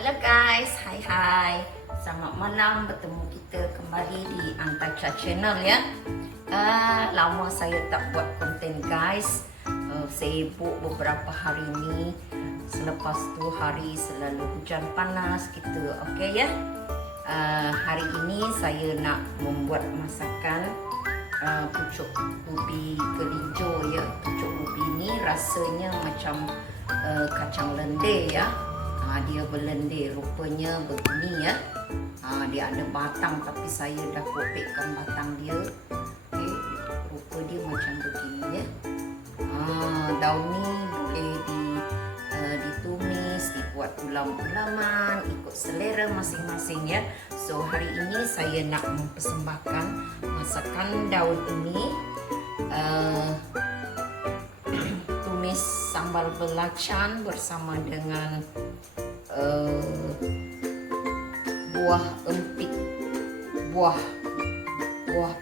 Halo guys, hai. Selamat malam, bertemu kita kembali di Antacha Channel ya. Lama saya tak buat konten guys. Sibuk beberapa hari ini. Selepas tu hari selalu hujan panas gitu. Okey ya. Hari ini saya nak membuat masakan pucuk ubi kelinjo ya. Pucuk ubi ni rasanya macam kacang lendir ya. Dia berlendir rupanya begini ya. Dia ada batang tapi saya dah kopekkan batang dia. Okay. Rupa dia macam begini ya. Daun ni boleh ditumis, dibuat ulam-ulaman ikut selera masing-masing ya. So hari ini saya nak mempersembahkan masakan daun ini. Tumis sambal belacan bersama dengan buah empit, buah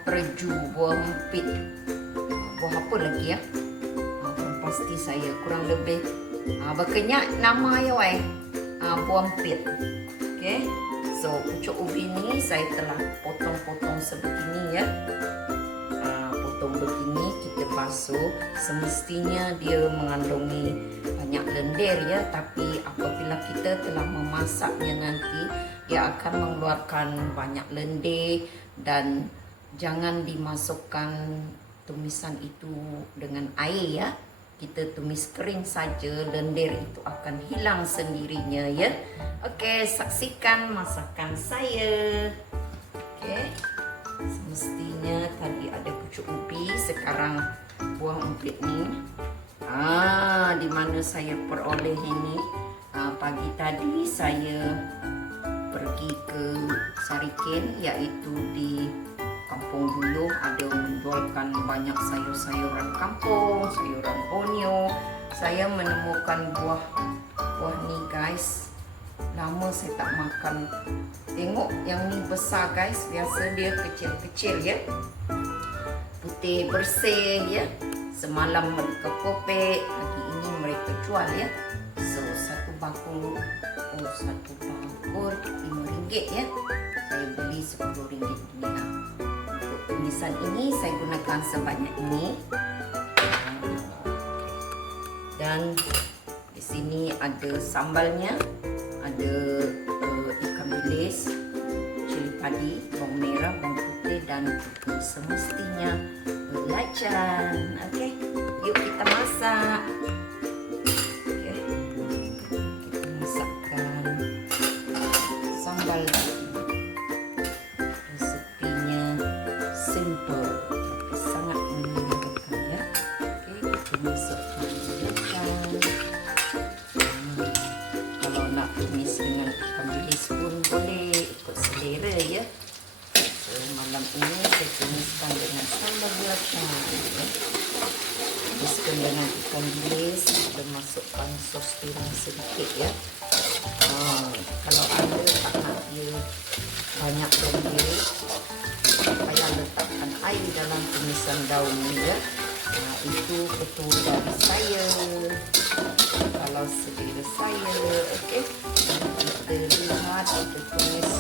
preju, buah empit, buah apa lagi ya? Pasti saya kurang lebih berkenyak nama ya wai. Buah empit. Okey. So pucuk ubi ni saya telah potong-potong sebegini ya. Potong begini kita basuh. Semestinya dia mengandungi banyak lendir ya, tapi apabila kita telah memasaknya nanti dia akan mengeluarkan banyak lendir dan jangan dimasukkan tumisan itu dengan air ya. Kita tumis kering saja, lendir itu akan hilang sendirinya ya. Okey, saksikan masakan saya. Okey. Semestinya tadi ada pucuk ubi, sekarang buah empit ni. Di mana saya peroleh ini. Pagi tadi saya pergi ke Sarikin, iaitu di Kampung Buluh, ada menjualkan banyak sayur-sayuran kampung, sayuran bonyo. Saya menemukan buah ni guys. Lama saya tak makan. Tengok yang ni besar guys, biasa dia kecil-kecil ya. Putih bersih ya. Semalam mereka kopek, pagi ini mereka jual ya. So satu bakul RM5 ya. Saya beli RM10 ini lah. Untuk tumisan ini saya gunakan sebanyak ini. Dan di sini ada sambalnya, ada ikan bilis, cili padi, bawang merah, bawang putih dan cuka. Semestinya belacan. Okey, yuk kita masak. Okey, kita masakkan sambal. Resepinya simple, sangat menyenangkan ya. Okey, kita masukkan belacan. Kalau nak tumis dengan ikan bilis pun boleh, ikut selera ya. Malam ini saya tumiskan dengan sambal belacan. Tumiskan dengan ikan bilis, kita masukkan sos tiram sedikit ya. Kalau anda tak nak dia banyak lendir, payah letakkan air dalam tumisan daun ni ya. Itu betul dari saya. Kalau selera saya, okey. Kita lihat, kita tumis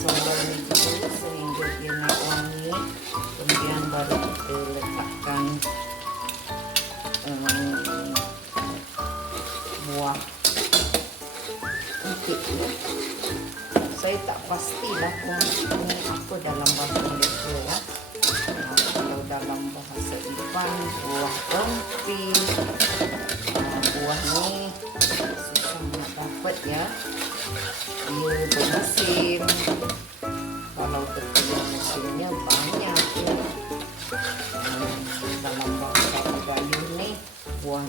sambal ni dulu sehingga dia nak wangi, kemudian baru kita letakkan buah empit ya. Saya tak pastilah buah ini apa dalam bahasa Malaysia ya. Kalau dalam bahasa Iban buah empit, buah ni susah nak dapat ya. Dia bermusim. Kalau betul musimnya banyak ya. Dalam bahasa Melayu ni buah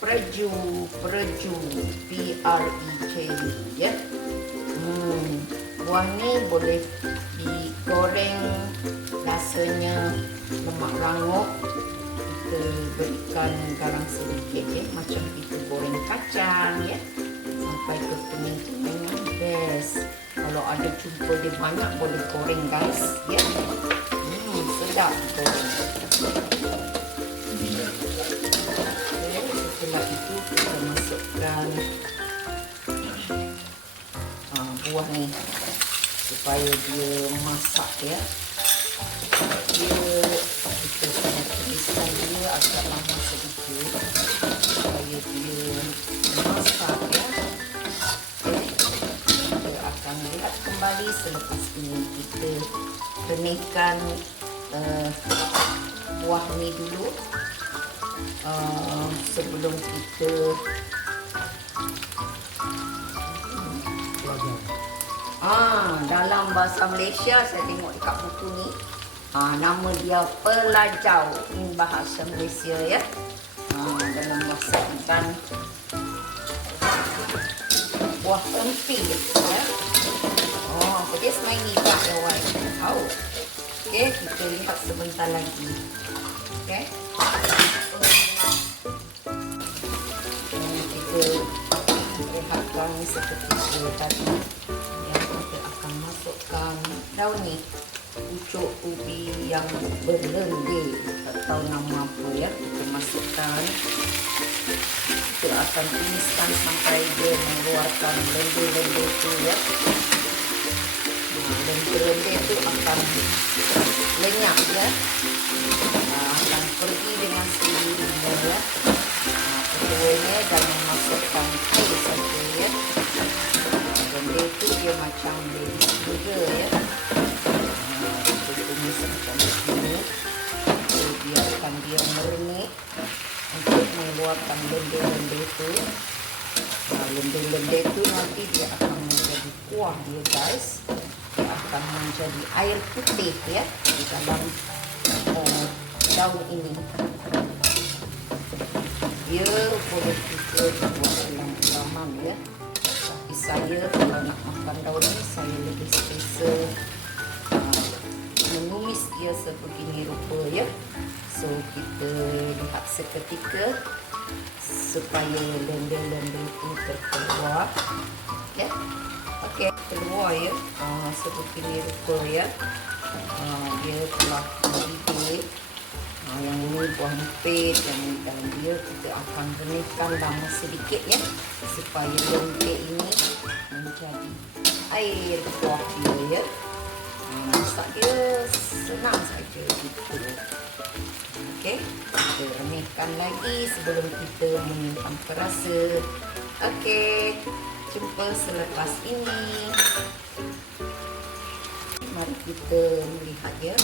preju, PREJ ya. Buah ni boleh digoreng, rasanya lemak rangup. Kita berikan garam sedikit ya, macam kita goreng kacang ya. Sampai ke kuning-kuning best. Kalau ada jumpa dia banyak boleh goreng guys ya. Sedap goreng. Setelah itu kita masukkan masukkan buah ni supaya dia masak ya. Kita kena tuliskan dia agak lama sedikit supaya dia masak ya. Kita akan lihat kembali selepas ini. Kita keningkan buah ni dulu sebelum kita dalam bahasa Malaysia saya tengok dekat buku ni nama dia pelajau. Ini bahasa Malaysia ya. Dalam masak ikan buah empit ya. Pedas main ni tak ya wai. Okey, kita lihat sebentar lagi. Okey. Kita lihatkan seperti tadi. Kita akan masukkan daun ni, pucuk ubi yang berlendir, tak tahu nama apa ya. Kita masukkan, kita akan tumiskan sampai dia mengeluarkan lendir-lendir tu ya. Lendir-lendir tu akan lenyap ya, akan pergi dengan sendirinya ya. Keduanya jangan masukkan air saja ya. Lendir tu dia macam lendir juga ya. Kita tumis macam ini, kita biarkan dia merenyek untuk mengeluarkan lendir-lendir tu. Lendir-lendir tu nanti dia akan menjadi kuah dia guys. Dia akan menjadi air putih ya di dalam daun ini. Dia boleh kita buat dalam ulaman ya. Tapi saya kalau nak makan daun ni, saya lebih selesa menumis dia sebegini rupa ya. So kita lihat seketika supaya lendir-lendir itu terkeluar ya. Okey, keluar ya. Sebegini rupa ya. Dia telah mendidih. Yang ini buah empit, yang ini dalam dia kita akan renihkan lama sedikit ya, supaya lendir ini menjadi air kuah dia ya. Masak dia senang saja gitu. Okey, kita renihkan lagi sebelum kita menyimpan perasa. Okey, jumpa selepas ini. Mari kita melihat ya.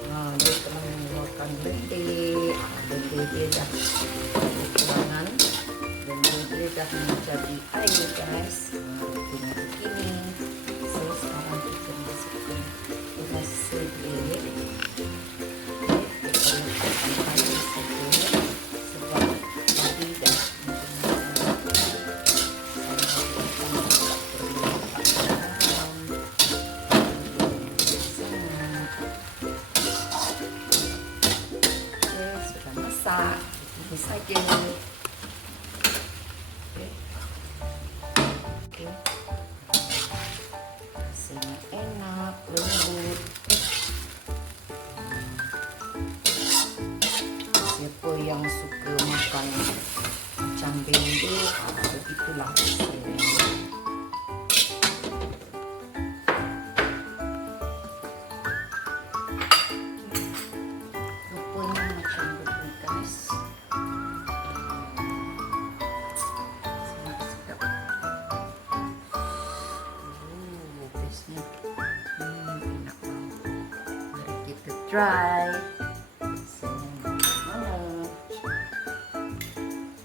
Dia telah mengeluarkan lendir. Lendir dia dah berkurangan. Lendir dia dah menjadi air guys. Tengok begini. So sekarang kita masukkan perasa dia. Kita letakkan air saja sebab tadi dah ini saja. Okey. Rasanya enak, lembut. Siapa yang suka makan macam bendir, begitulah rasanya. Rupanya macam begitu guys. Try. Mana?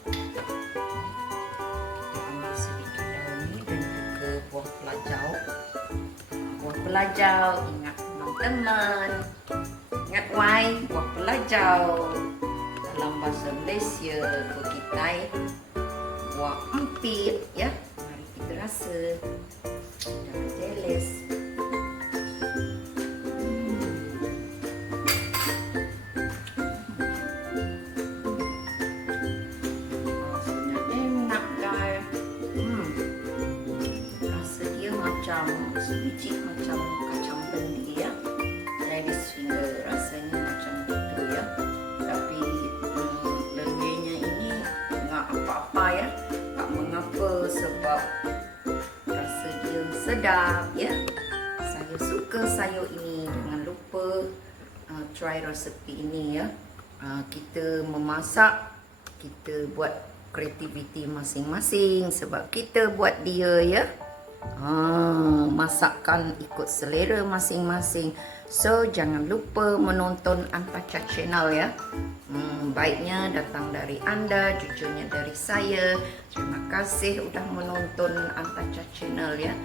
Kita ambil sedikit daun ni dan juga buah pelajau. Buah pelajau, ingat teman-teman. Ingat why? Buah pelajau. Dalam bahasa Malaysia, kita buah empit ya. Mari kita rasa. Jangan jealous. Sebiji macam kacang bendi ya, Chinese finger rasanya macam gitu ya. Tapi lendirnya ini nggak apa-apa ya, tak mengapa sebab rasa dia sedap ya. Saya suka sayur ini. Jangan lupa try resepi ini ya. Kita memasak, kita buat kreativiti masing-masing sebab kita buat dia ya. Masakan ikut selera masing-masing. So jangan lupa menonton Antacha Channel ya. Baiknya datang dari anda, jujurnya dari saya. Terima kasih sudah menonton Antacha Channel ya.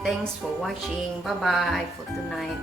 Thanks for watching. Bye bye for tonight.